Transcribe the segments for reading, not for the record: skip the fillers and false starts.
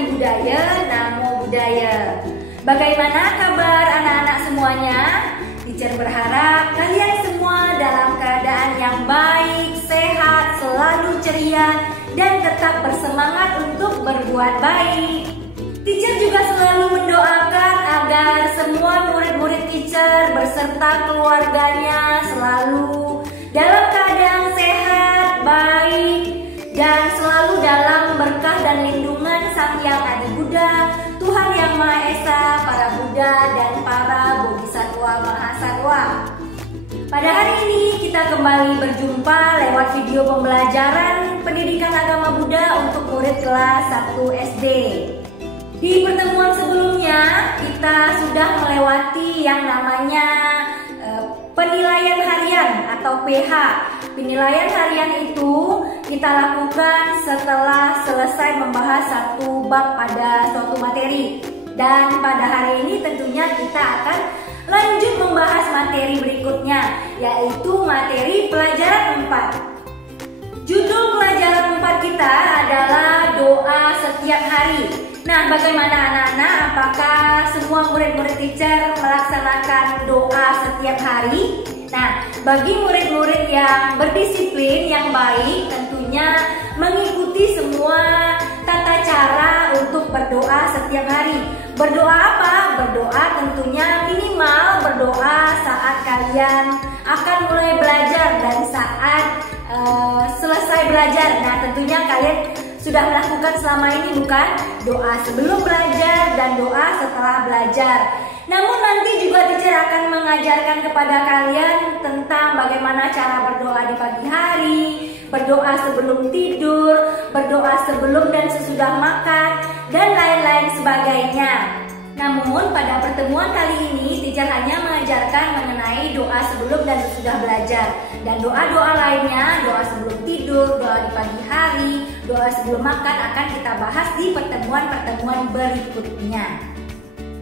Adi Budaya, Namo Buddhaya. Bagaimana kabar anak-anak semuanya? Teacher berharap kalian semua dalam keadaan yang baik, sehat, selalu ceria, dan tetap bersemangat untuk berbuat baik. Teacher juga selalu mendoakan agar semua murid-murid teacher beserta keluarganya selalu dalam keadaan sehat, baik, dan selalu dalam berkah dan lindungan Sang Hyang Adi Buddha, Tuhan Yang Maha Esa, para Buddha, dan para Bodhisattva Mahasatwa. Pada hari ini kita kembali berjumpa lewat video pembelajaran pendidikan agama Buddha untuk murid kelas 1 SD. Di pertemuan sebelumnya kita sudah melewati yang namanya penilaian harian atau PH. Penilaian harian itu kita lakukan setelah selesai membahas satu bab pada suatu materi. Dan pada hari ini tentunya kita akan lanjut membahas materi berikutnya, yaitu materi pelajaran 4. Judul pelajaran 4 kita adalah doa setiap hari. Nah, bagaimana anak-anak? Apakah semua murid-murid teacher melaksanakan doa setiap hari? Nah, bagi murid-murid yang berdisiplin, yang baik, tentunya mengikuti semua tata cara untuk berdoa setiap hari. Berdoa apa? Berdoa tentunya minimal berdoa saat kalian akan mulai belajar dan saat selesai belajar. Nah, tentunya kalian sudah melakukan selama ini, bukan? Doa sebelum belajar dan doa setelah belajar. Namun nanti juga teacher akan mengajarkan kepada kalian tentang bagaimana cara berdoa di pagi hari, berdoa sebelum tidur, berdoa sebelum dan sesudah makan, dan lain-lain sebagainya. Namun pada pertemuan kali ini teacher hanya mengajarkan mengenai doa sebelum dan sesudah belajar. Dan doa-doa lainnya, doa sebelum tidur, doa di pagi hari, doa sebelum makan akan kita bahas di pertemuan-pertemuan berikutnya.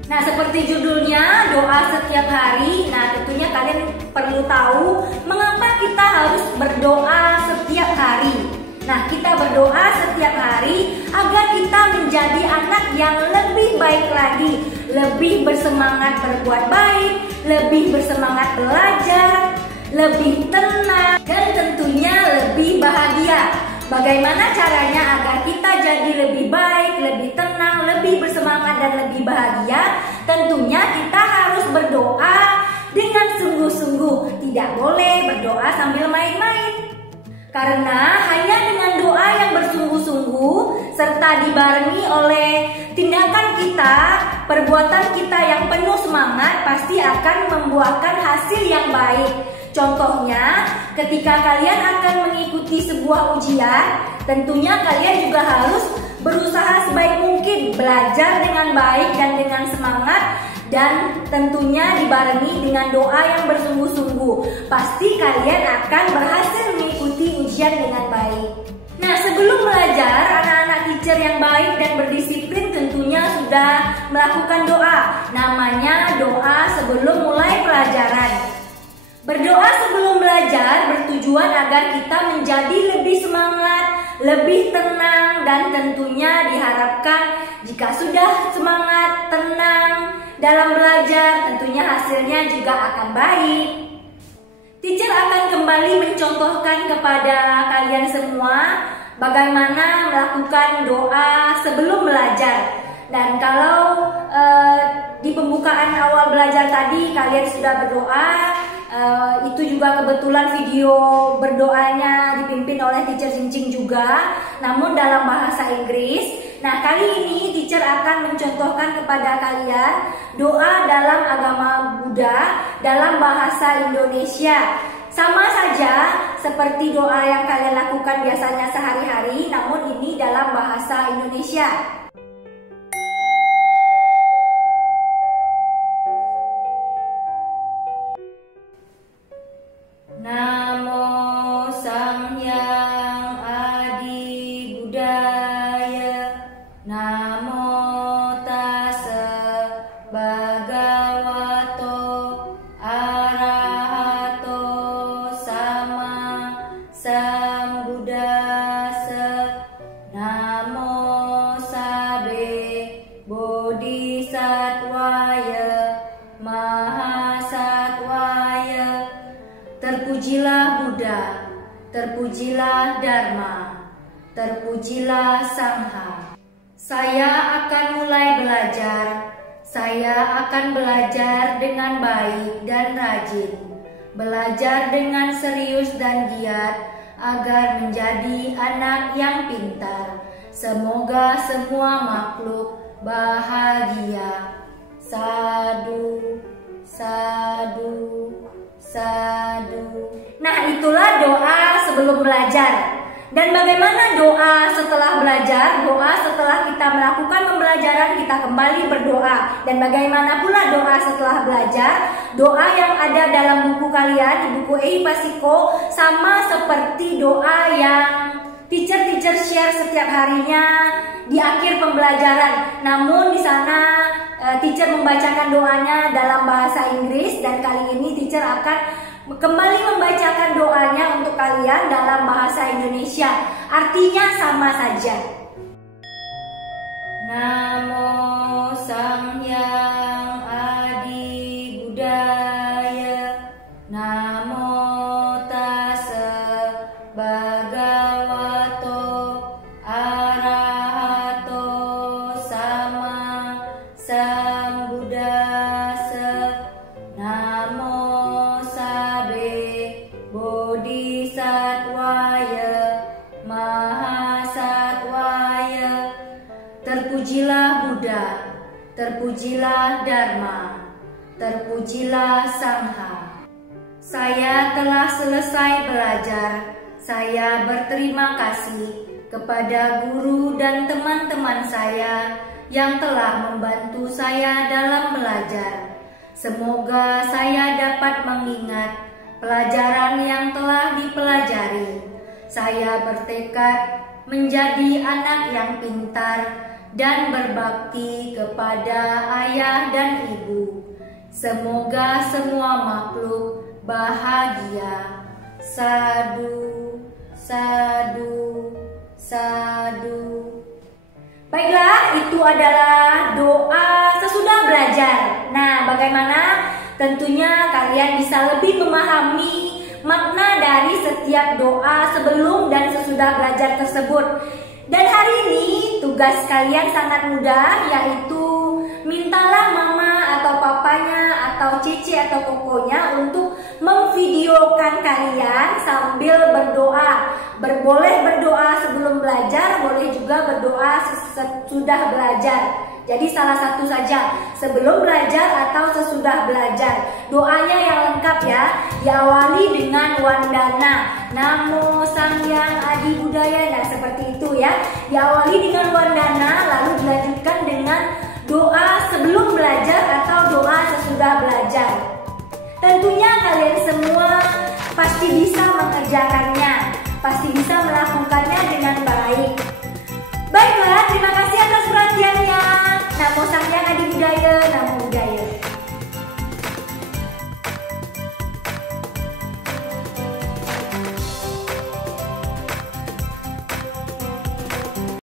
Nah, seperti judulnya doa setiap hari. Nah, tentunya kalian perlu tahu mengapa kita harus berdoa setiap hari. Nah, kita berdoa setiap hari agar kita menjadi anak yang lebih baik lagi, lebih bersemangat berbuat baik, lebih bersemangat belajar, lebih tenang, dan tentunya lebih bahagia. Bagaimana caranya agar kita jadi lebih baik, lebih tenang, lebih bersemangat, dan lebih bahagia? Tentunya kita harus berdoa dengan sungguh-sungguh. Tidak boleh berdoa sambil main-main. Karena hanya dengan doa yang bersungguh-sungguh serta dibarengi oleh tindakan kita, perbuatan kita yang penuh semangat pasti akan membuahkan hasil yang baik. Contohnya, ketika kalian akan mengikuti sebuah ujian, tentunya kalian juga harus berusaha sebaik mungkin, belajar dengan baik dan dengan semangat, dan tentunya dibarengi dengan doa yang bersungguh-sungguh. Pasti kalian akan berhasil mengikuti ujian dengan baik. Nah, sebelum belajar, anak-anak teacher yang baik dan berdisiplin tentunya sudah melakukan doa. Namanya doa sebelum mulai pelajaran. Berdoa sebelum belajar bertujuan agar kita menjadi lebih semangat, lebih tenang, dan tentunya diharapkan jika sudah semangat, tenang dalam belajar, tentunya hasilnya juga akan baik. Teacher akan kembali mencontohkan kepada kalian semua bagaimana melakukan doa sebelum belajar. Dan kalau di pembukaan awal belajar tadi kalian sudah berdoa, itu juga kebetulan video berdoanya dipimpin oleh teacher Cincing juga, namun dalam bahasa Inggris. Nah, kali ini teacher akan mencontohkan kepada kalian doa dalam agama Buddha dalam bahasa Indonesia. Sama saja seperti doa yang kalian lakukan biasanya sehari-hari, namun ini dalam bahasa Indonesia. Namo Sang Hyang Adi Budaya. Namo Tassa Bhagavato Arahato Sama Sambuddhassa. Namo Sang Terpujilah Buddha, terpujilah Dharma, terpujilah Sangha. Saya akan mulai belajar. Saya akan belajar dengan baik dan rajin, belajar dengan serius dan giat agar menjadi anak yang pintar. Semoga semua makhluk bahagia. Sadu, sadu, sadu. Nah, itulah doa sebelum belajar. Dan bagaimana doa setelah belajar? Doa setelah kita melakukan pembelajaran, kita kembali berdoa. Dan bagaimana pula doa setelah belajar? Doa yang ada dalam buku kalian, di buku Eipasiko, sama seperti doa yang teacher share setiap harinya di akhir pembelajaran. Namun di sana teacher membacakan doanya dalam bahasa Inggris, dan kali ini teacher akan kembali membacakan doanya untuk kalian dalam bahasa Indonesia. Artinya sama saja. Namo Samhyang Adi Buddhaya. Namo Tassa Bhagavato Arahato Sama Sambuddhassa. Namo Bodhisattvaya Mahasattvaya. Terpujilah Buddha, terpujilah Dharma, terpujilah Sangha. Saya telah selesai belajar. Saya berterima kasih kepada guru dan teman-teman saya yang telah membantu saya dalam belajar. Semoga saya dapat mengingat pelajaran yang telah dipelajari. Saya bertekad menjadi anak yang pintar dan berbakti kepada ayah dan ibu. Semoga semua makhluk bahagia. Sadu, sadu, sadu. Baiklah, itu adalah doa sesudah belajar. Nah, bagaimana? Tentunya kalian bisa lebih memahami makna dari setiap doa sebelum dan sesudah belajar tersebut. Dan hari ini tugas kalian sangat mudah, yaitu mintalah mama atau papanya atau cici atau kokonya untuk memvideokan kalian sambil berdoa. Boleh berdoa sebelum belajar, boleh juga berdoa sesudah belajar. Jadi salah satu saja, sebelum belajar atau sesudah belajar. Doanya yang lengkap ya, diawali dengan wandana. Namo Samhyang Adi Buddhaya. Nah, seperti itu ya. Diawali dengan wandana, lalu dilanjutkan dengan doa sebelum belajar atau doa sesudah belajar. Tentunya kalian semua pasti bisa mengerjakannya, pasti bisa melakukannya dengan baik. Baiklah, terima kasih.